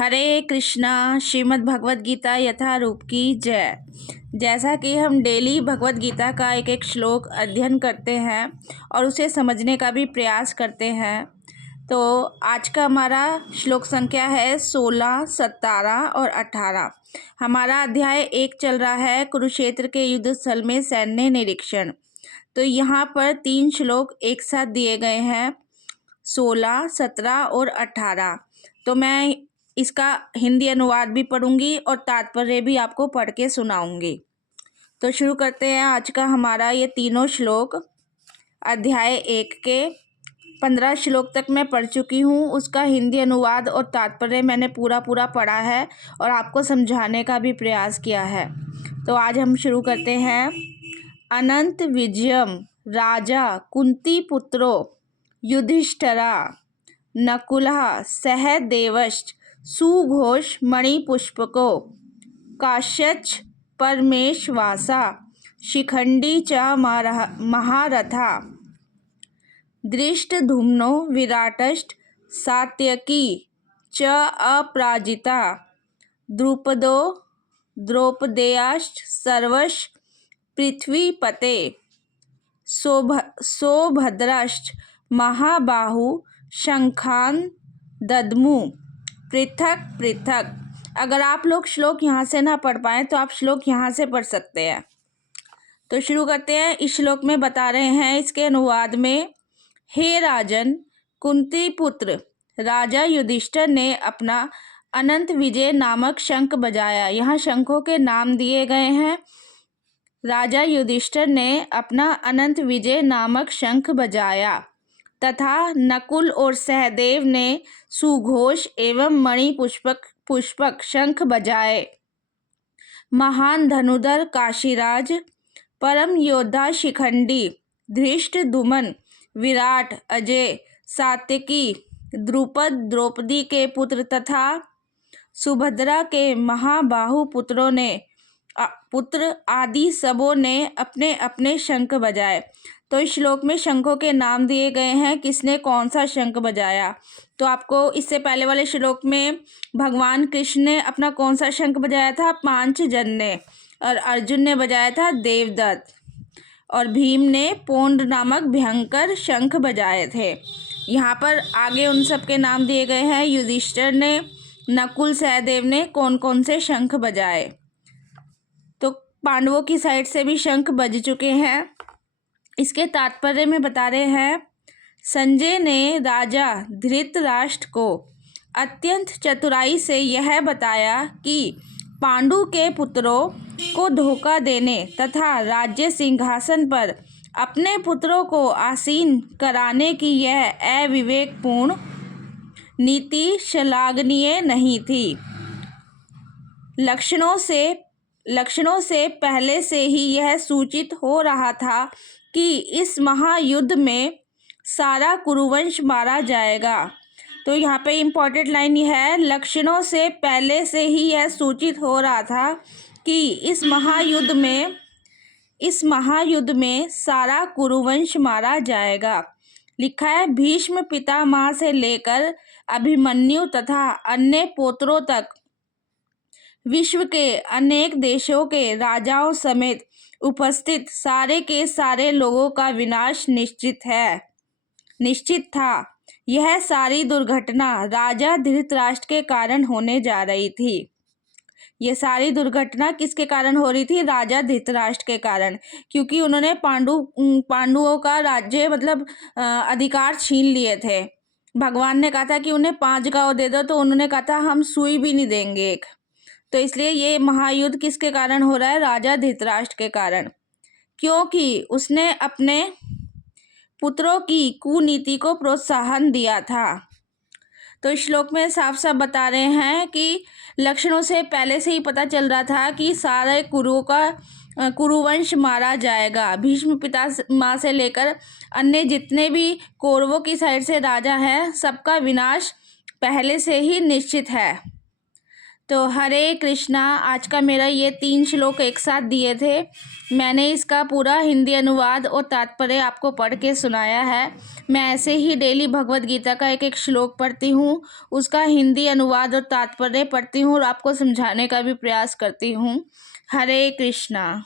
हरे कृष्णा। श्रीमद् भगवद गीता यथारूप की जय। जैसा कि हम डेली भगवद गीता का एक एक श्लोक अध्ययन करते हैं और उसे समझने का भी प्रयास करते हैं, तो आज का हमारा श्लोक संख्या है 16, 17 और 18। हमारा अध्याय 1 चल रहा है, कुरुक्षेत्र के युद्ध स्थल में सैन्य निरीक्षण। तो यहाँ पर 3 श्लोक एक साथ दिए गए हैं, 16, 17 और 18। तो मैं इसका हिंदी अनुवाद भी पढ़ूंगी और तात्पर्य भी आपको पढ़ के सुनाऊंगी। तो शुरू करते हैं आज का हमारा ये तीनों श्लोक। अध्याय 1 के 15 श्लोक तक मैं पढ़ चुकी हूँ, उसका हिंदी अनुवाद और तात्पर्य मैंने पूरा पढ़ा है और आपको समझाने का भी प्रयास किया है। तो आज हम शुरू करते हैं। अनंत विजयम राजा कुंती पुत्रो युधिष्ठिरा नकुलः सह देवश्च सुघोष मणिपुष्पको काश्यच परमेशवासा शिखंडी च महारथा दृष्टद्युम्नो विराटश्च सात्यकी च अपराजिता द्रौपदेयाश्च सर्वश पृथ्वीपते सौभद्राश्च महाबाहु शंखान दद्मु पृथक पृथक। अगर आप लोग श्लोक यहाँ से ना पढ़ पाएँ तो आप श्लोक यहाँ से पढ़ सकते हैं। तो शुरू करते हैं। इस श्लोक में बता रहे हैं इसके अनुवाद में, हे राजन, कुंती पुत्र राजा युधिष्ठिर ने अपना अनंत विजय नामक शंख बजाया। यहाँ शंखों के नाम दिए गए हैं। राजा युधिष्ठिर ने अपना अनंत विजय नामक शंख बजाया तथा नकुल और सहदेव ने सुघोष एवं मणि पुष्पक शंख बजाए। महान धनुधर काशीराज, परम योद्धा शिखंडी, धृष्टद्युम्न, विराट, अजय, सात्यकी, द्रौपदी के पुत्र तथा सुभद्रा के महाबाहु पुत्र आदि सबों ने अपने अपने शंख बजाए। तो इस श्लोक में शंखों के नाम दिए गए हैं, किसने कौन सा शंख बजाया। तो आपको इससे पहले वाले श्लोक में भगवान कृष्ण ने अपना कौन सा शंख बजाया था, पांचजन्य ने, और अर्जुन ने बजाया था देवदत्त, और भीम ने पौंड नामक भयंकर शंख बजाए थे। यहाँ पर आगे उन सब के नाम दिए गए हैं। युधिष्ठिर ने, नकुल, सहदेव ने कौन कौन से शंख बजाए। तो पांडवों की साइड से भी शंख बज चुके हैं। इसके तात्पर्य में बता रहे हैं, संजय ने राजा धृतराष्ट्र को अत्यंत चतुराई से यह बताया कि पांडु के पुत्रों को धोखा देने तथा राज्य सिंहासन पर अपने पुत्रों को आसीन कराने की यह अविवेकपूर्ण नीति श्लाघनीय नहीं थी। लक्षणों से पहले से ही यह सूचित हो रहा था कि इस महायुद्ध में सारा कुरुवंश मारा जाएगा। तो यहाँ पे इम्पोर्टेंट लाइन यह है, लक्षणों से पहले से ही यह सूचित हो रहा था कि इस महायुद्ध में सारा कुरुवंश मारा जाएगा। लिखा है, भीष्म पितामह से लेकर अभिमन्यु तथा अन्य पोत्रों तक विश्व के अनेक देशों के राजाओं समेत उपस्थित सारे के सारे लोगों का विनाश निश्चित था। यह सारी दुर्घटना राजा धृतराष्ट्र के कारण होने जा रही थी। ये सारी दुर्घटना किसके कारण हो रही थी, राजा धृतराष्ट्र के कारण, क्योंकि उन्होंने पांडुओं का राज्य अधिकार छीन लिए थे। भगवान ने कहा था कि उन्हें 5 गांव दे दो, तो उन्होंने कहा था हम सुई भी नहीं देंगे एक। तो इसलिए ये महायुद्ध किसके कारण हो रहा है, राजा धृतराष्ट्र के कारण, क्योंकि उसने अपने पुत्रों की कुनीति को प्रोत्साहन दिया था। तो इस श्लोक में साफ साफ बता रहे हैं कि लक्षणों से पहले से ही पता चल रहा था कि सारे कुरुवंश मारा जाएगा। भीष्म पितामह से लेकर अन्य जितने भी कौरवों की साइड से राजा हैं, सबका विनाश पहले से ही निश्चित है। तो हरे कृष्णा, आज का मेरा ये 3 श्लोक एक साथ दिए थे। मैंने इसका पूरा हिंदी अनुवाद और तात्पर्य आपको पढ़ के सुनाया है। मैं ऐसे ही डेली भगवत गीता का एक एक श्लोक पढ़ती हूँ, उसका हिंदी अनुवाद और तात्पर्य पढ़ती हूँ और आपको समझाने का भी प्रयास करती हूँ। हरे कृष्णा।